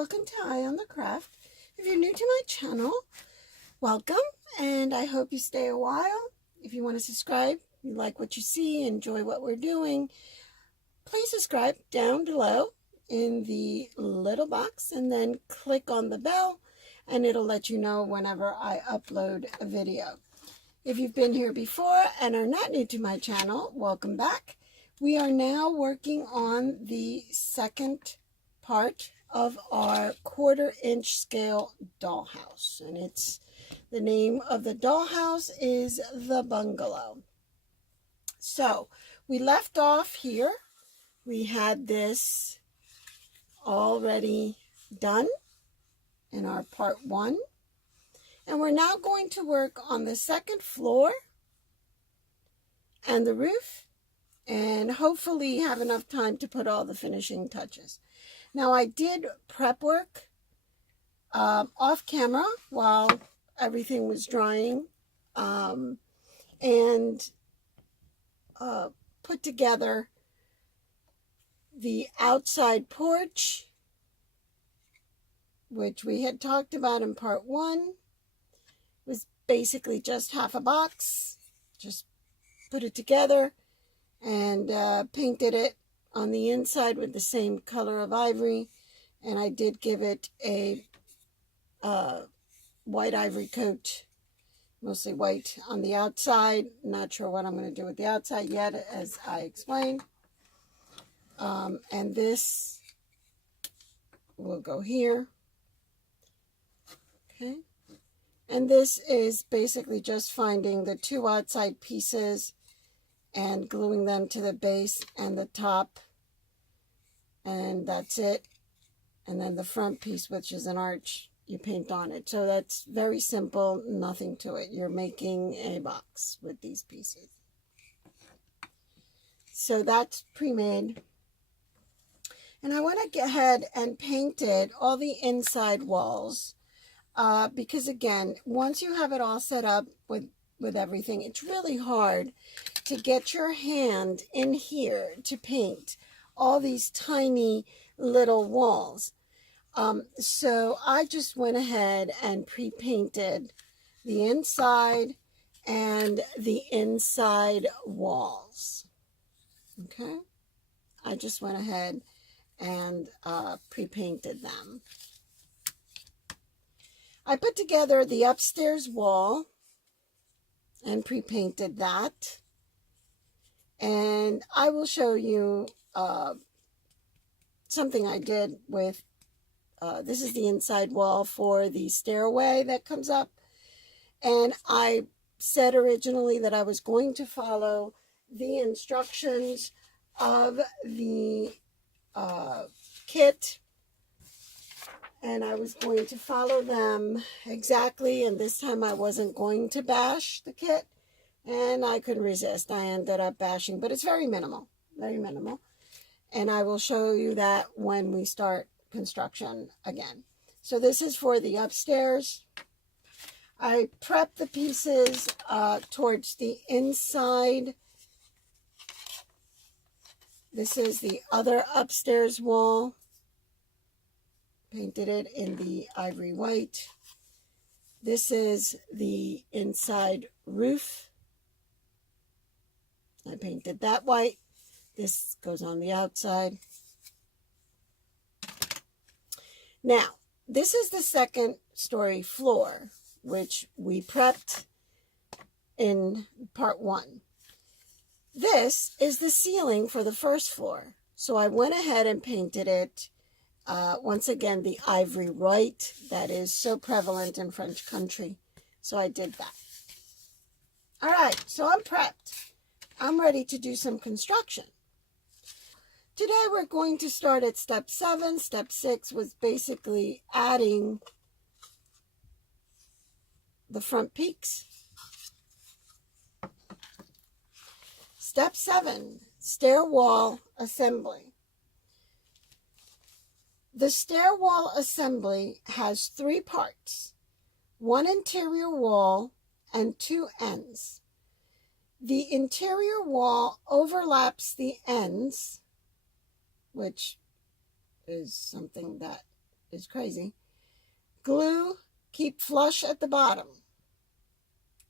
welcome to Eye on the Craft. If you're new to my channel, welcome, and I hope you stay a while. If you want to subscribe, you like what you see, enjoy what we're doing, please subscribe down below in the little box and then click on the bell and it'll let you know whenever I upload a video. If you've been here before and are not new to my channel, welcome back. We are now working on the second part of our 1/4-inch scale dollhouse, and the name of the dollhouse is the Bungalow. So we left off here. We had this already done in our part 1, and we're now going to work on the second floor and the roof, and hopefully have enough time to put all the finishing touches. Now, I did prep work off camera while everything was drying, and put together the outside porch, which we had talked about in part 1. It was basically just half a box. Just put it together and painted it on the inside with the same color of ivory, and I did give it a white ivory coat, mostly white on the outside. Not sure what I'm going to do with the outside yet, as I explained. And this will go here. Okay, and this is basically just finding the 2 outside pieces and gluing them to the base and the top, and that's it. And then the front piece, which is an arch, you paint on it. So that's very simple, nothing to it. You're making a box with these pieces. So that's pre-made. And I want to get ahead and painted all the inside walls, because again, once you have it all set up with everything, it's really hard to get your hand in here to paint all these tiny little walls. So I just went ahead and pre-painted the inside and the inside walls. Okay, I just went ahead and pre-painted them. I put together the upstairs wall and pre-painted that, and I will show you something I did with this is the inside wall for the stairway that comes up, and I said originally that I was going to follow the instructions of the kit, and I was going to follow them exactly, and this time I wasn't going to bash the kit, and I couldn't resist. I ended up bashing, but it's very minimal, and I will show you that when we start construction again. So this is for the upstairs. I prepped the pieces towards the inside. This is the other upstairs wall. Painted it in the ivory white. This is the inside roof. I painted that white. This goes on the outside. Now, this is the second story floor, which we prepped in part 1. This is the ceiling for the first floor. So I went ahead and painted it, once again, the ivory white that is so prevalent in French country. So I did that. All right, so I'm prepped. I'm ready to do some construction. Today we're going to start at step 7. Step 6 was basically adding the front peaks. Step 7, stair wall assembly. The stair wall assembly has 3 parts: 1 interior wall and 2 ends. The interior wall overlaps the ends, which is something that is crazy. Glue, keep flush at the bottom.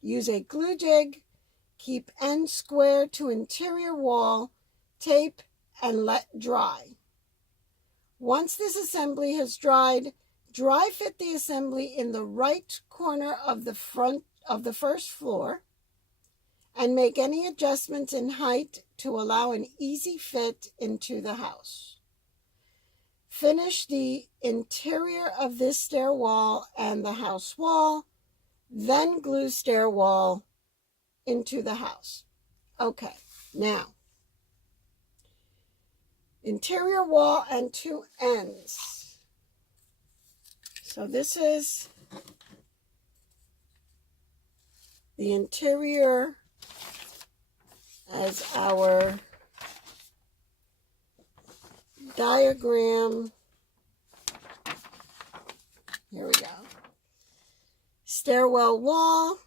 Use a glue jig, keep end square to interior wall, tape, and let dry. Once this assembly has dried, dry fit the assembly in the right corner of the front of the first floor and make any adjustments in height to allow an easy fit into the house. Finish the interior of this stair wall and the house wall, then glue stair wall into the house. Okay, now, interior wall and two ends. So this is the interior as our diagram. Here we go. Stairwell wall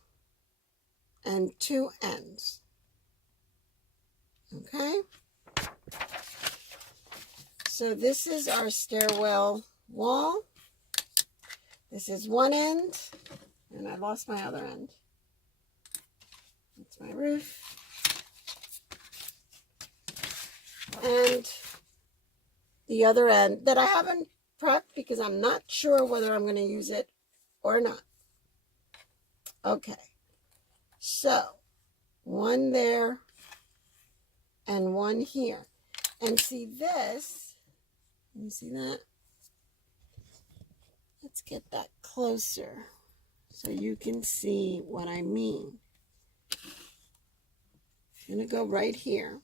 and two ends. Okay. So this is our stairwell wall. This is one end, and I lost my other end. That's my roof. And the other end that I haven't prepped because I'm not sure whether I'm going to use it or not. Okay, so one there and one here. And see this, can you see that? Let's get that closer so you can see what I mean. I'm going to go right here.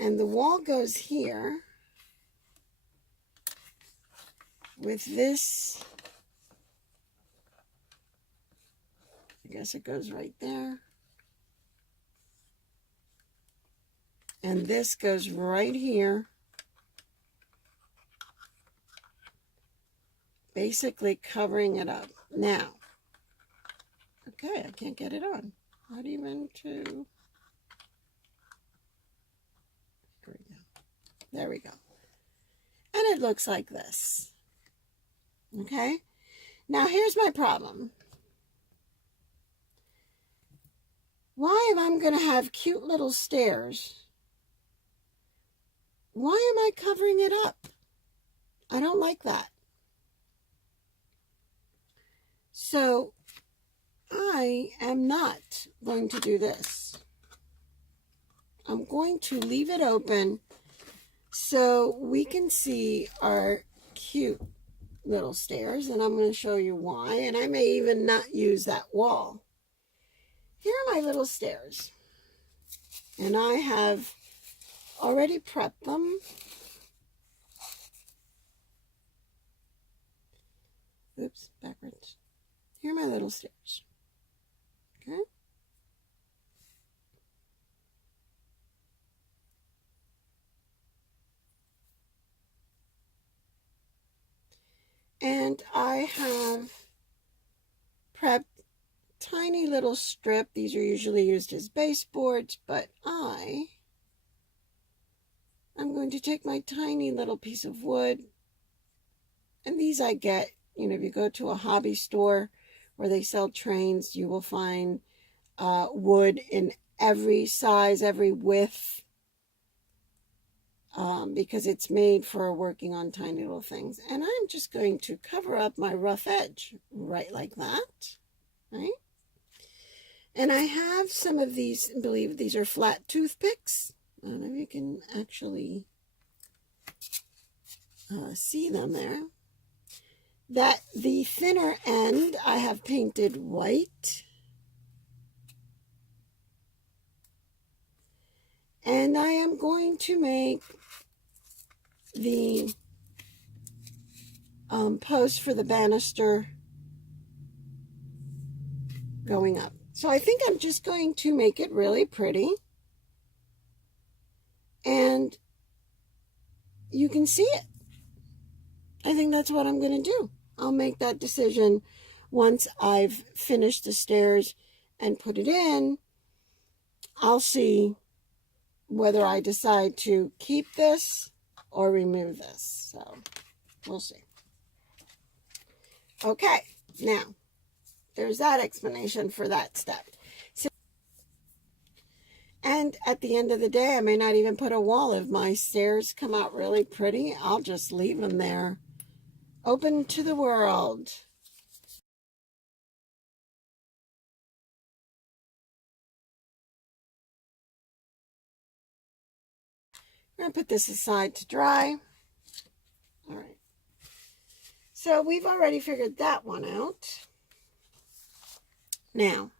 And the wall goes here with this. I guess it goes right there. And this goes right here. Basically covering it up. Now, okay, I can't get it on. Not even to... There we go. There we go. And it looks like this. Okay? Now, here's my problem. Why, if I'm going to have cute little stairs, why am I covering it up? I don't like that. So, I am not going to do this. I'm going to leave it open so we can see our cute little stairs, and I'm going to show you why, and I may even not use that wall. Here are my little stairs, and I have already prepped them. Oops, backwards. Here are my little stairs. Okay. And I have prepped tiny little strip. These are usually used as baseboards, but I'm going to take my tiny little piece of wood, and these I get, you know, if you go to a hobby store where they sell trains, you will find wood in every size, every width, because it's made for working on tiny little things. And I'm just going to cover up my rough edge right like that, right? And I have some of these, I believe these are flat toothpicks. I don't know if you can actually see them there. That the thinner end I have painted white. And I am going to make the post for the banister going up. So I think I'm just going to make it really pretty. And you can see it. I think that's what I'm going to do. I'll make that decision once I've finished the stairs and put it in. I'll see whether I decide to keep this or remove this. So we'll see. Okay, now, there's that explanation for that step. So, and at the end of the day, I may not even put a wall. If my stairs come out really pretty, I'll just leave them there, open to the world. I'm going to put this aside to dry. All right. So we've already figured that one out. Now,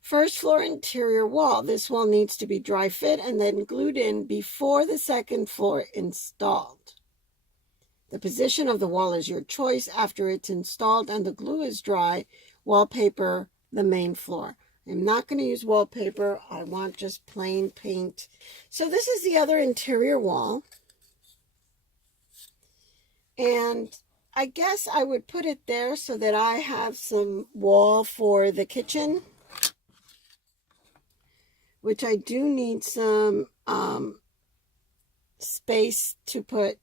first floor interior wall. This wall needs to be dry fit and then glued in before the second floor installed. The position of the wall is your choice after it's installed and the glue is dry. Wallpaper the main floor. I'm not going to use wallpaper. I want just plain paint. So this is the other interior wall. And I guess I would put it there so that I have some wall for the kitchen, which I do need some space to put,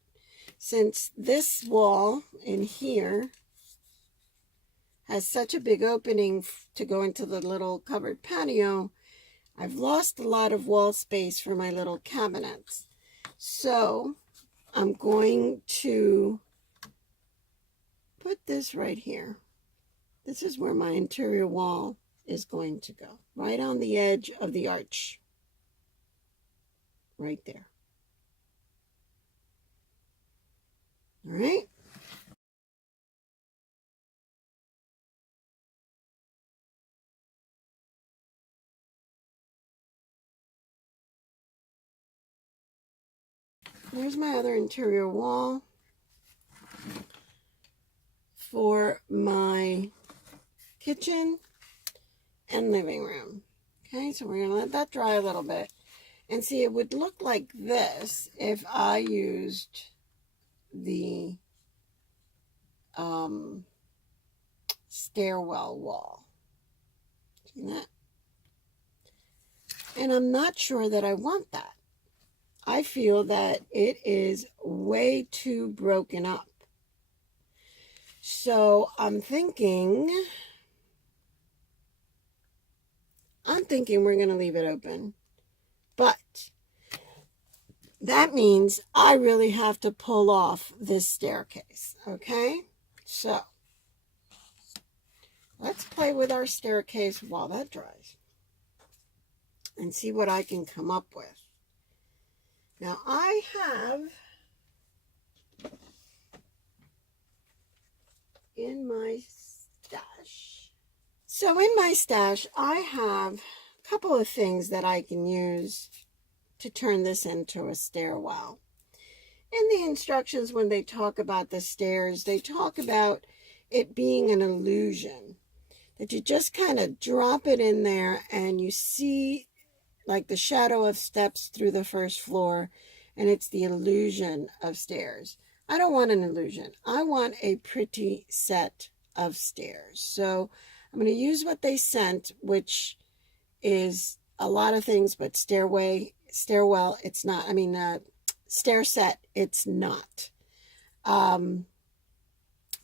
since this wall in here has such a big opening to go into the little covered patio. I've lost a lot of wall space for my little cabinets. So I'm going to put this right here. This is where my interior wall is going to go, right on the edge of the arch. Right there. All right. There's my other interior wall for my kitchen and living room. Okay, so we're going to let that dry a little bit. And see, it would look like this if I used the stairwell wall. See that? And I'm not sure that I want that. I feel that it is way too broken up. So I'm thinking we're going to leave it open. But that means I really have to pull off this staircase. Okay? So let's play with our staircase while that dries and see what I can come up with. Now I have in my stash. So in my stash, I have a couple of things that I can use to turn this into a stairwell. In the instructions, when they talk about the stairs, they talk about it being an illusion. That you just kind of drop it in there and you see like the shadow of steps through the first floor, and it's the illusion of stairs. I don't want an illusion. I want a pretty set of stairs. So I'm going to use what they sent, which is a lot of things, but stairwell, it's not. I mean, stair set, it's not. But I'm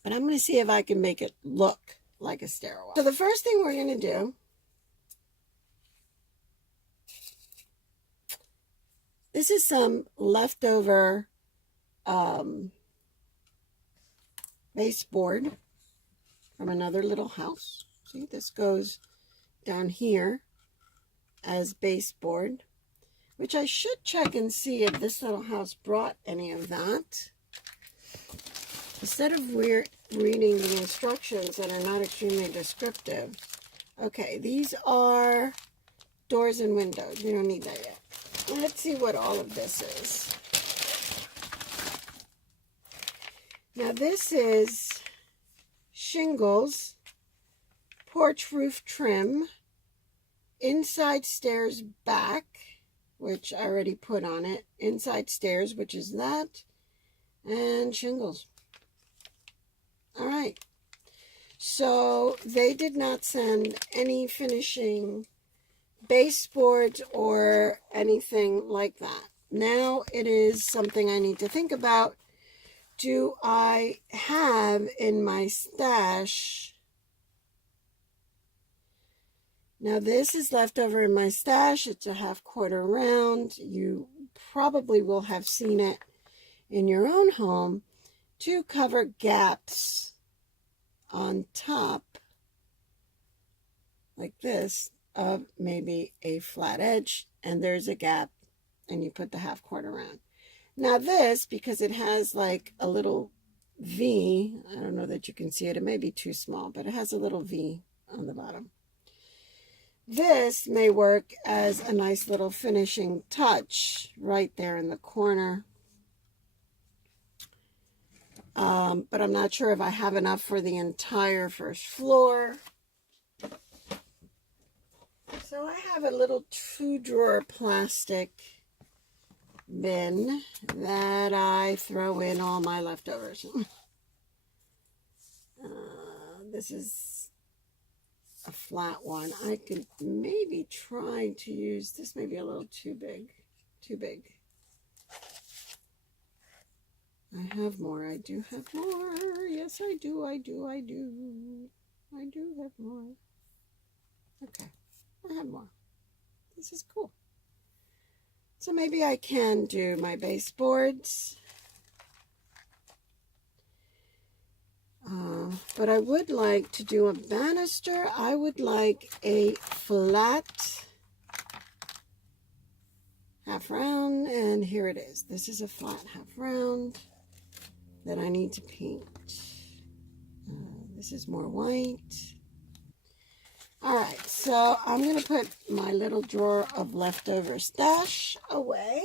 going to see if I can make it look like a stairwell. So the first thing we're going to do, this is some leftover baseboard from another little house. See, this goes down here as baseboard, which I should check and see if this little house brought any of that. Instead of reading the instructions that are not extremely descriptive. Okay, these are doors and windows. We don't need that yet. Let's see what all of this is. Now this is shingles, porch roof trim, inside stairs back, which I already put on it, inside stairs, which is that, and shingles. All right. So they did not send any finishing baseboards or anything like that. Now it is something I need to think about do I have in my stash? Now this is left over in my stash. It's a 1/2 quarter round. You probably will have seen it in your own home to cover gaps on top like this of maybe a flat edge, and there's a gap, and you put the 1/2 quarter round. Now this, because it has like a little V, I don't know that you can see it, it may be too small, but it has a little V on the bottom. This may work as a nice little finishing touch right there in the corner. But I'm not sure if I have enough for the entire first floor. So I have a little 2-drawer plastic bin that I throw in all my leftovers. This is a flat one. I could maybe try to use this, maybe a little too big. I have more. I do have more. Yes, I do. I do have more. Okay, I have more. This is cool. So maybe I can do my baseboards. But I would like to do a banister. I would like a flat 1/2 round, and here it is. This is a flat 1/2 round that I need to paint. This is more white. All right, so I'm going to put my little drawer of leftover stash away.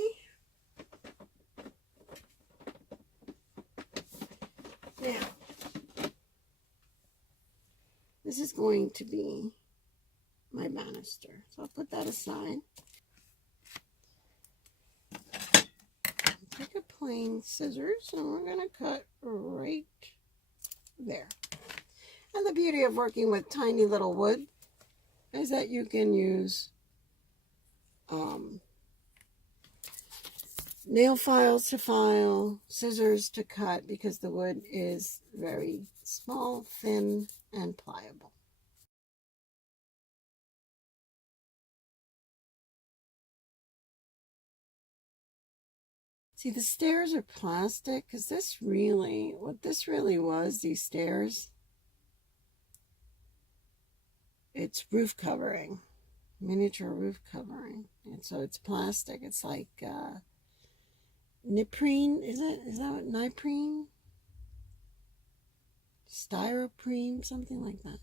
Now, this is going to be my banister. So I'll put that aside. Take a plain scissors and we're going to cut right there. And the beauty of working with tiny little wood is that you can use nail files to file, scissors to cut, because the wood is very small, thin, and pliable. See, the stairs are plastic, because what this really was, these stairs, it's roof covering, miniature roof covering. And so it's plastic. It's like neoprene, is that what, neoprene? Styroprene, something like that.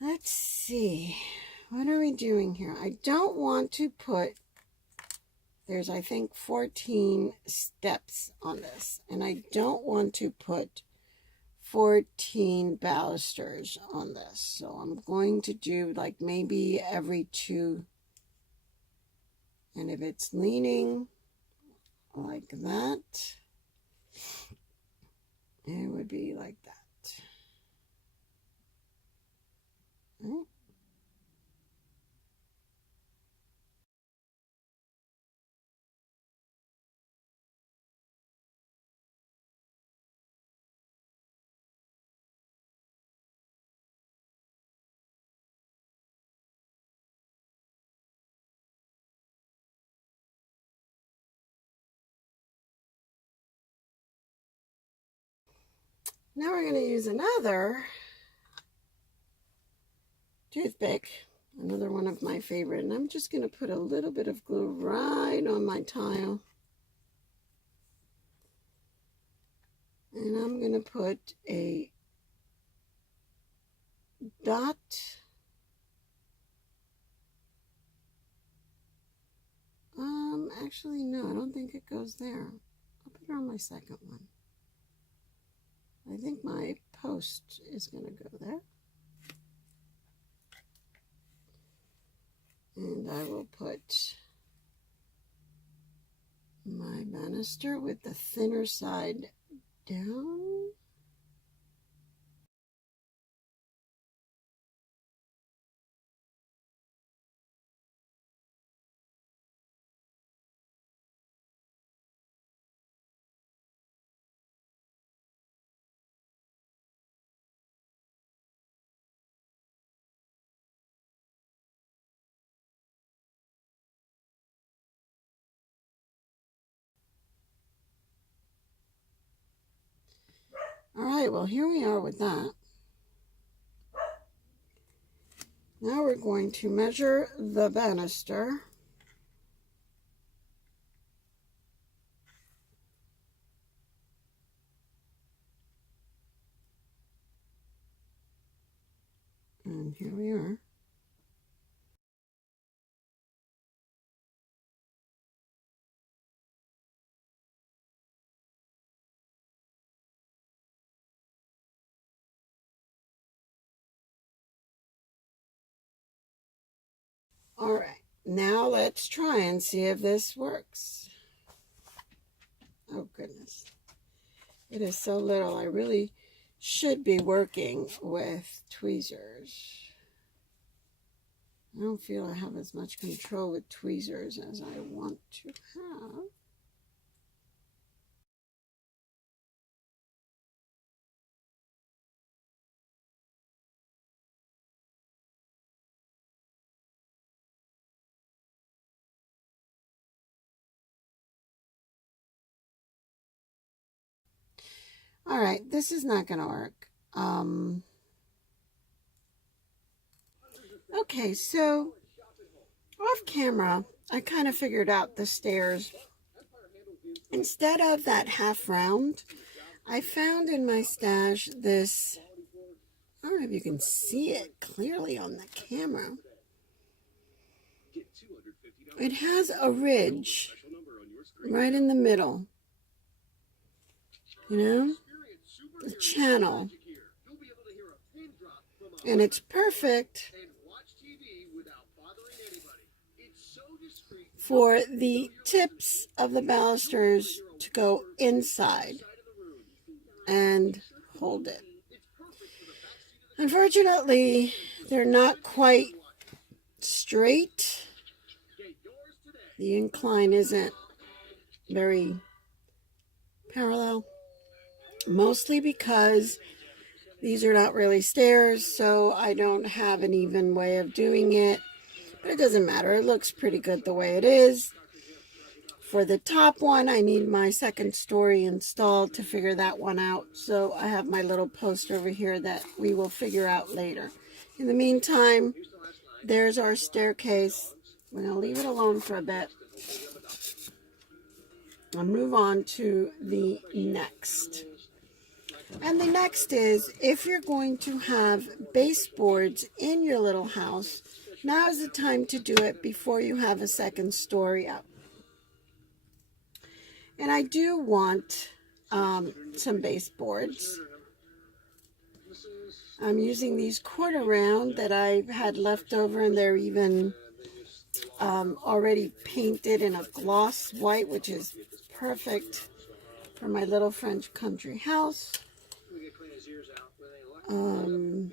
Let's see. What are we doing here? I don't want to put, there's I think 14 steps on this, and I don't want to put 14 balusters on this. So I'm going to do like maybe every 2. And if it's leaning like that, it would be like that. Right? Now we're going to use another toothpick, another one of my favorite, and I'm just going to put a little bit of glue right on my tile. And I'm going to put a dot actually no, I don't think it goes there. I'll put it on my second one. I think my post is going to go there. And I will put my banister with the thinner side down. right, well, here we are with that. Now we're going to measure the banister. And here we are. All right, now let's try and see if this works. Oh, goodness. It is so little. I really should be working with tweezers. I don't feel I have as much control with tweezers as I want to have. All right, this is not going to work. Okay, so off camera, I kind of figured out the stairs. Instead of that half round, I found in my stash this, I don't know if you can see it clearly on the camera. It has a ridge right in the middle, you know, the channel. And it's perfect for the tips of the balusters to go inside and hold it. Unfortunately, they're not quite straight. The incline isn't very parallel, mostly because these are not really stairs, so I don't have an even way of doing it. But it doesn't matter. It looks pretty good the way it is. For the top one, I need my second story installed to figure that one out. So I have my little post over here that we will figure out later. In the meantime, there's our staircase. We're going to leave it alone for a bit. I'll move on to the next. And the next is, if you're going to have baseboards in your little house, now is the time to do it before you have a second story up. And I do want some baseboards. I'm using these quarter round that I've had left over, and they're even already painted in a gloss white, which is perfect for my little French country house. I'm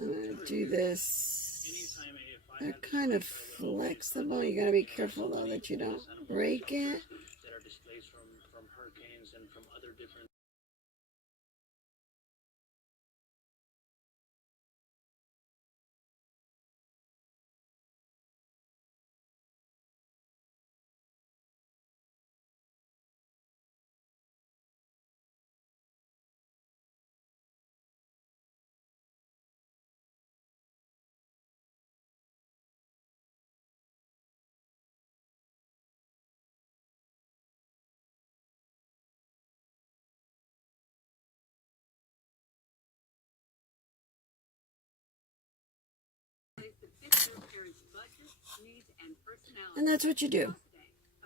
going to do this. They're kind of flexible. You got to be careful though that you don't break it. And that's what you do.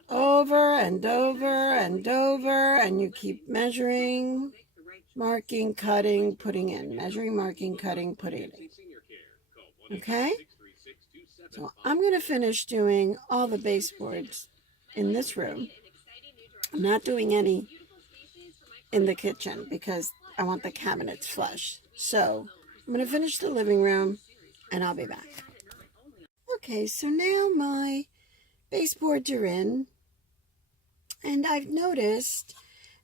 Over and over and over, and you keep measuring, marking, cutting, putting in. Measuring, marking, cutting, putting in. Okay? So I'm going to finish doing all the baseboards in this room. I'm not doing any in the kitchen because I want the cabinets flush. So I'm going to finish the living room and I'll be back. Okay, so now my baseboards are in, and I've noticed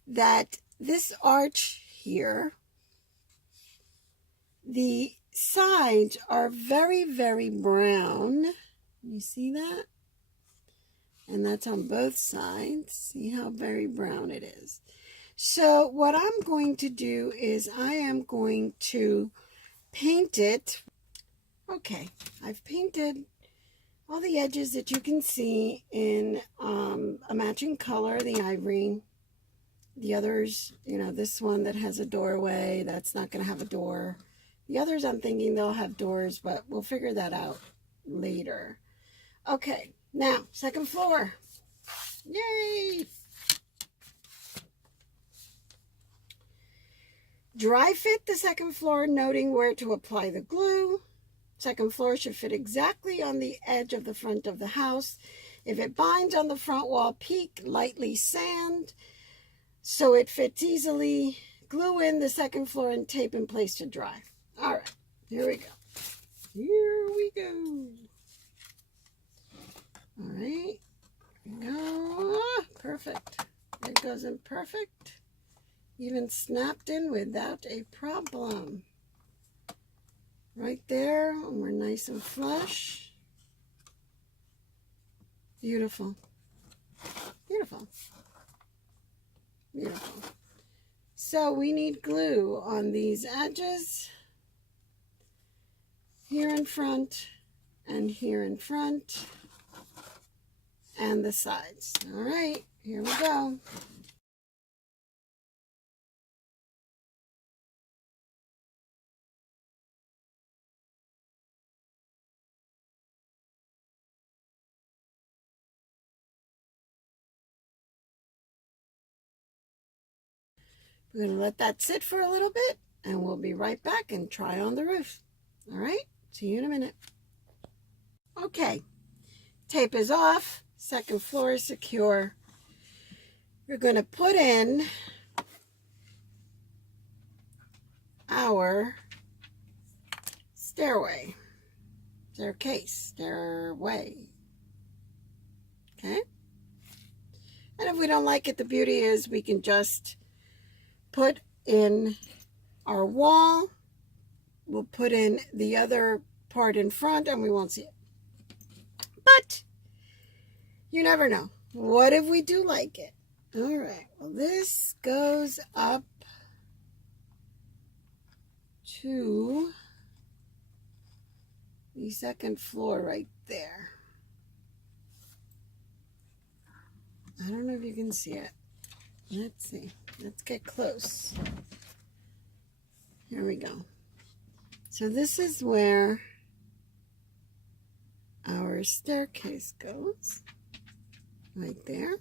that this arch here, the sides are very, very brown. You see that? And that's on both sides. See how very brown it is. So what I'm going to do is I am going to paint it. Okay, I've painted all the edges that you can see in a matching color, the ivory. The others, you know, this one that has a doorway, that's not going to have a door. The others, I'm thinking they'll have doors, but we'll figure that out later. Okay, now, second floor. Yay! Dry fit the second floor, noting where to apply the glue. Second floor should fit exactly on the edge of the front of the house. If it binds on the front wall peak, lightly sand so it fits easily. Glue in the second floor and tape in place to dry. All right, here we go. Here we go. All right, here we go. Ah, perfect. It goes in perfect. Even snapped in without a problem. Right there, and we're nice and flush. Beautiful. Beautiful. Beautiful. So we need glue on these edges, here in front, and here in front, and the sides. All right, here we go. We're going to let that sit for a little bit, and we'll be right back and try on the roof. All right, see you in a minute. Okay, tape is off. Second floor is secure. We're going to put in our stairway. Okay? And if we don't like it, the beauty is we can just put in our wall. We'll put in the other part in front and we won't see it. But you never know. What if we do like it? All right. Well, this goes up to the second floor right there. I don't know if you can see it. Let's see. Let's get close. Here we go. So this is where our staircase goes. Right there.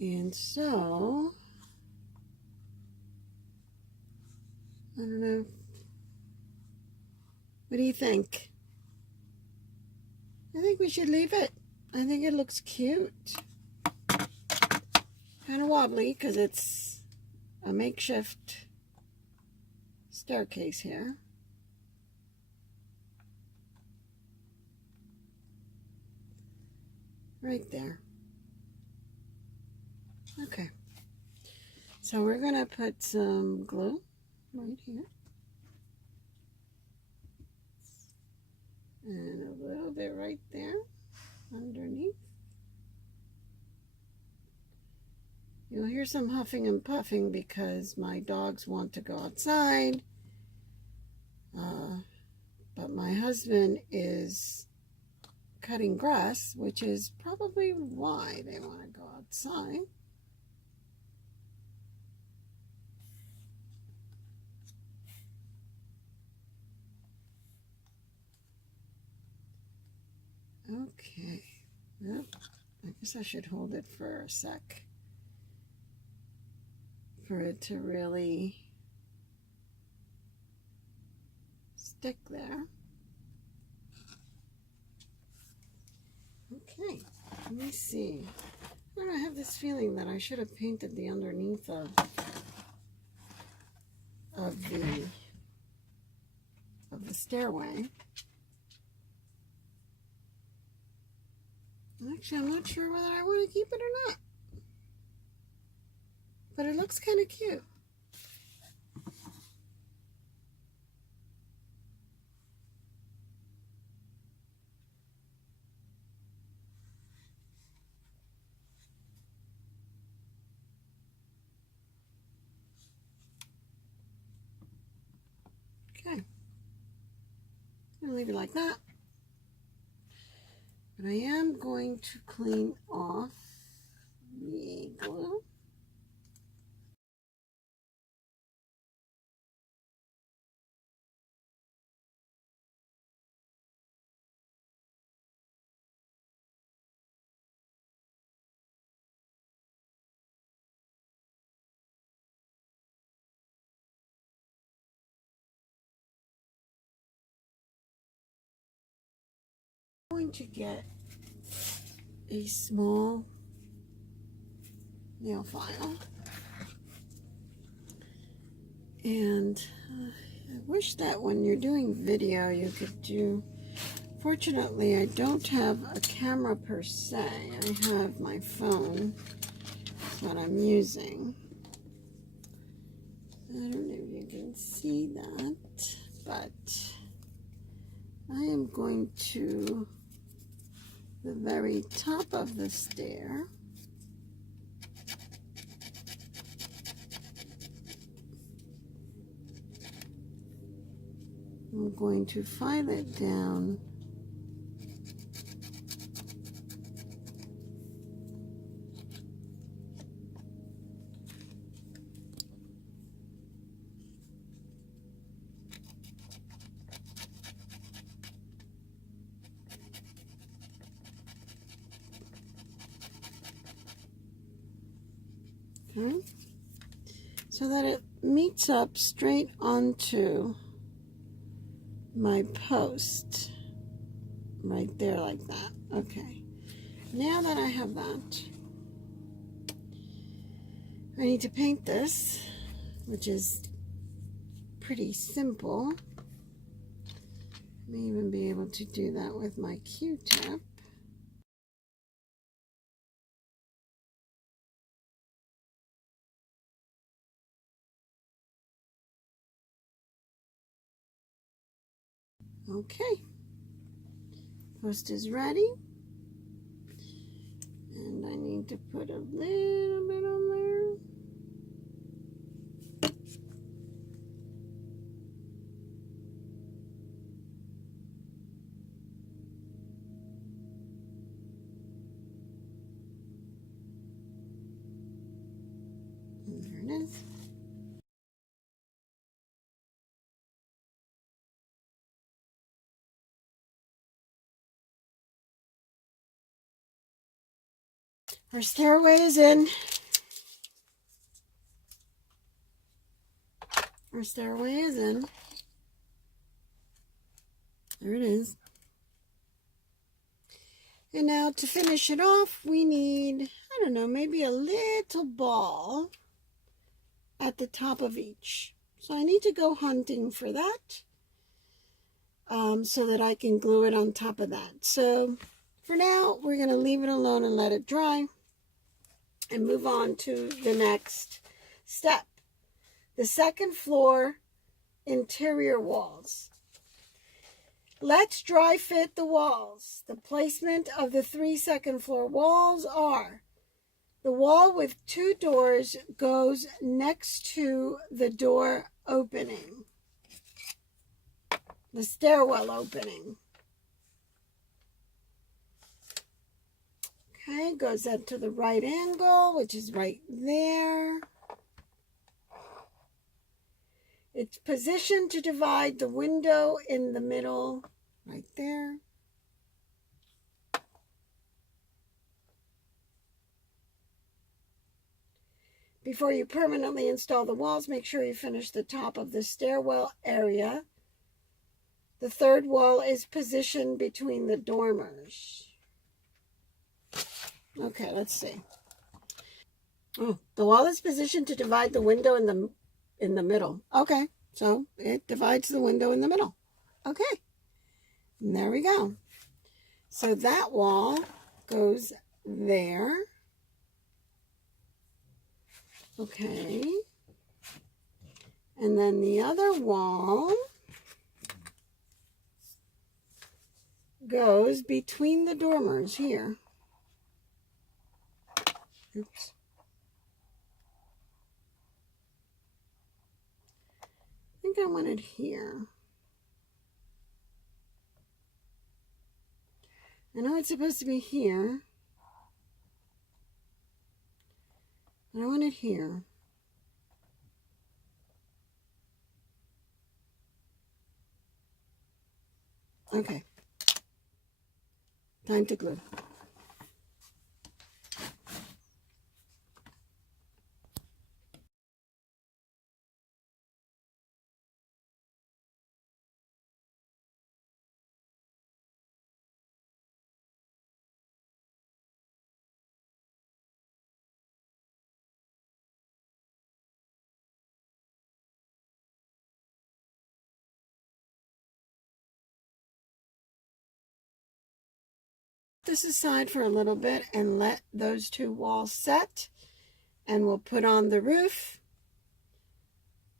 And so, I don't know. What do you think? I think we should leave it. I think it looks cute. Kind of wobbly because it's a makeshift staircase here. Right there. Okay. So we're going to put some glue right here. And a little bit right there underneath. You'll hear some huffing and puffing because my dogs want to go outside. But my husband is cutting grass, which is probably why they want to go outside. Okay. Yep. I guess I should hold it for a sec for it to really stick there. Okay, let me see. I have this feeling that I should have painted the underneath of the stairway. Actually, I'm not sure whether I want to keep it or not. But it looks kind of cute. Okay. I'll leave it like that. But I am going to clean off the glue. I'm going to get a small nail file, and I wish that when you're doing video you could do, fortunately I don't have a camera per se, I have my phone that I'm using. I don't know if you can see that, but I am going to the very top of the stair. I'm going to file it down okay, so that it meets up straight onto my post right there like that. Okay, now that I have that, I need to paint this, which is pretty simple. I may even be able to do that with my Q-tip. Okay, post is ready, and I need to put a little bit on there. And there it is. Our stairway is in. Our stairway is in. There it is. And now to finish it off, we need, I don't know, maybe a little ball at the top of each. So I need to go hunting for that so that I can glue it on top of that. So for now, we're going to leave it alone and let it dry and move on to the next step. The second floor interior walls. Let's dry fit the walls. The placement of the 3 second floor walls are: the wall with 2 doors goes next to the door opening, the stairwell opening. Okay, goes up to the right angle, which is right there. It's positioned to divide the window in the middle, right there. Before you permanently install the walls, make sure you finish the top of the stairwell area. The third wall is positioned between the dormers. Okay, let's see. Oh, the wall is positioned to divide the window in the middle. Okay, so it divides the window in the middle. Okay, and there we go. So that wall goes there. Okay, and then the other wall goes between the dormers here. Oops. I think I want it here. I know it's supposed to be here, but I want it here. Okay. Time to glue. This aside for a little bit and let those two walls set, and we'll put on the roof,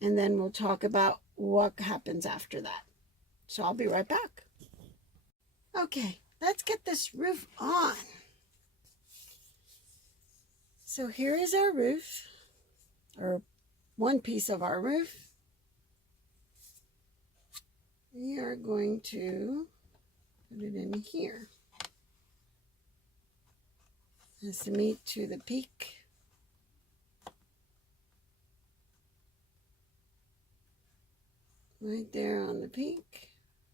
and then we'll talk about what happens after that. So I'll be right back. Okay, let's get this roof on. So here is our roof, or one piece of our roof. We are going to put it in here. It has to meet to the peak. Right there on the peak.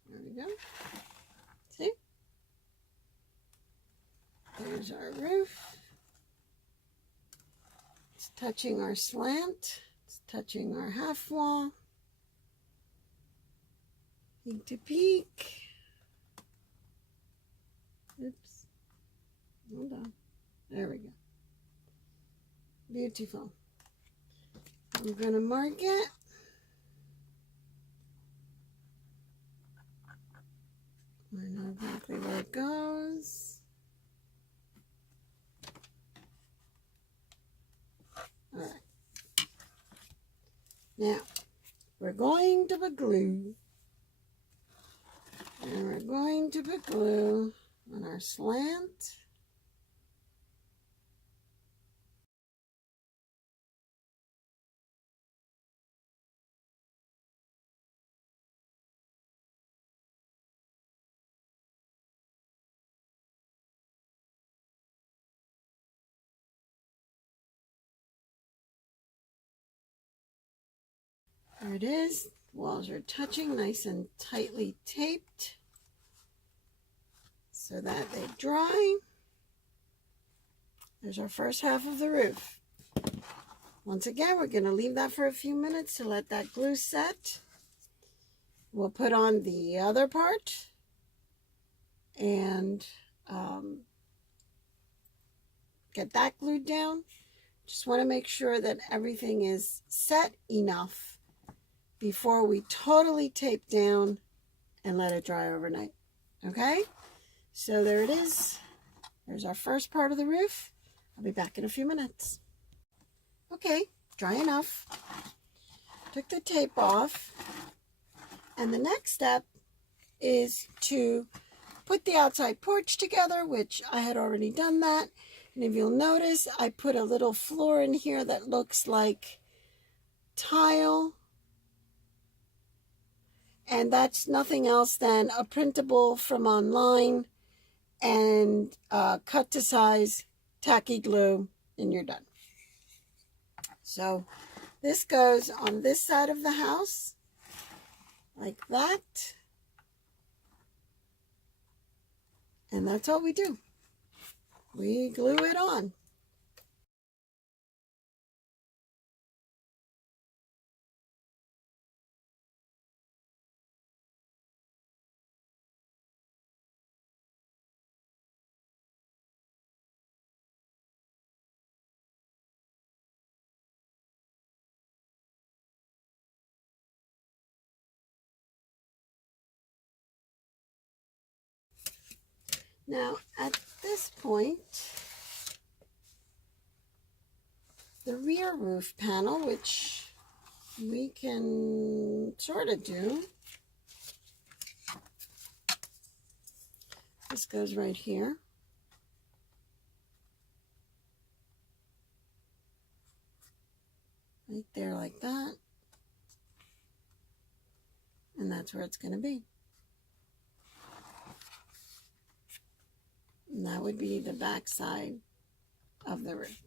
There we go. See? There's our roof. It's touching our slant. It's touching our half wall. Peak to peak. Oops. Hold on. There we go. Beautiful. I'm going to mark it. I know exactly where it goes. All right. Now, we're going to put glue. And we're going to put glue on our slant. There it is. Walls are touching, nice and tightly taped so that they dry. There's our first half of the roof. Once again, we're going to leave that for a few minutes to let that glue set. We'll put on the other part and get that glued down. Just want to make sure that everything is set enough before we totally tape down and let it dry overnight. Okay, so there it is. There's our first part of the roof. I'll be back in a few minutes. Okay, dry enough. Took the tape off. And the next step is to put the outside porch together, which I had already done that. And if you'll notice, I put a little floor in here that looks like tile. And that's nothing else than a printable from online and cut to size tacky glue, and you're done. So this goes on this side of the house like that. And that's all we do. We glue it on. Now, at this point, the rear roof panel, which we can sort of do, this goes right here. Right there like that. that's where it's going to be. And that would be the back side of the roof.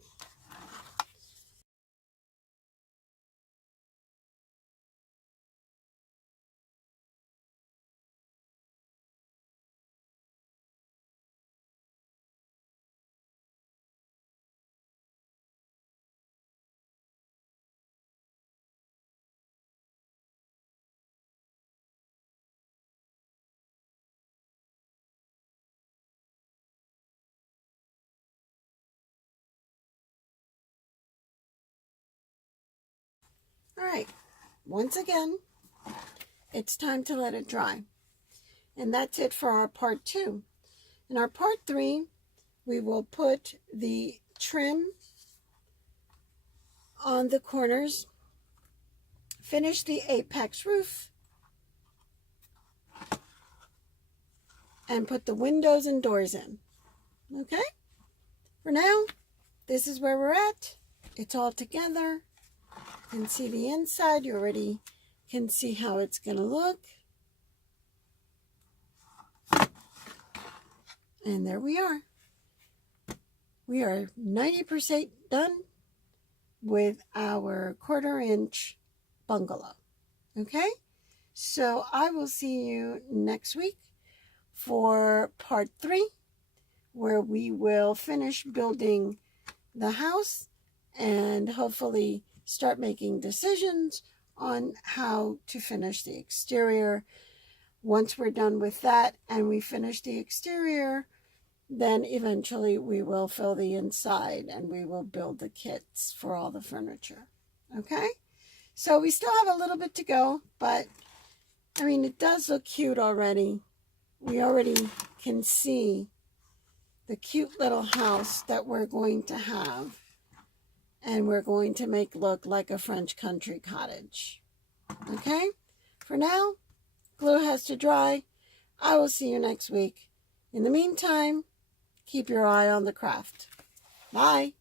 All right, once again, it's time to let it dry. And that's it for our part 2. In our part 3, we will put the trim on the corners, finish the apex roof, and put the windows and doors in. Okay? For now, this is where we're at. It's all together. You can see the inside. You already can see how it's going to look. And there we are. We are 90% done with our 1/4 inch bungalow. Okay? So I will see you next week for part 3, where we will finish building the house and hopefully start making decisions on how to finish the exterior. Once we're done with that and we finish the exterior, then eventually we will fill the inside and we will build the kits for all the furniture. Okay? So we still have a little bit to go, but I mean, it does look cute already. We already can see the cute little house that we're going to have, and we're going to make look like a French country cottage. Okay? For now, glue has to dry. I will see you next week. In the meantime, keep your eye on the craft. Bye.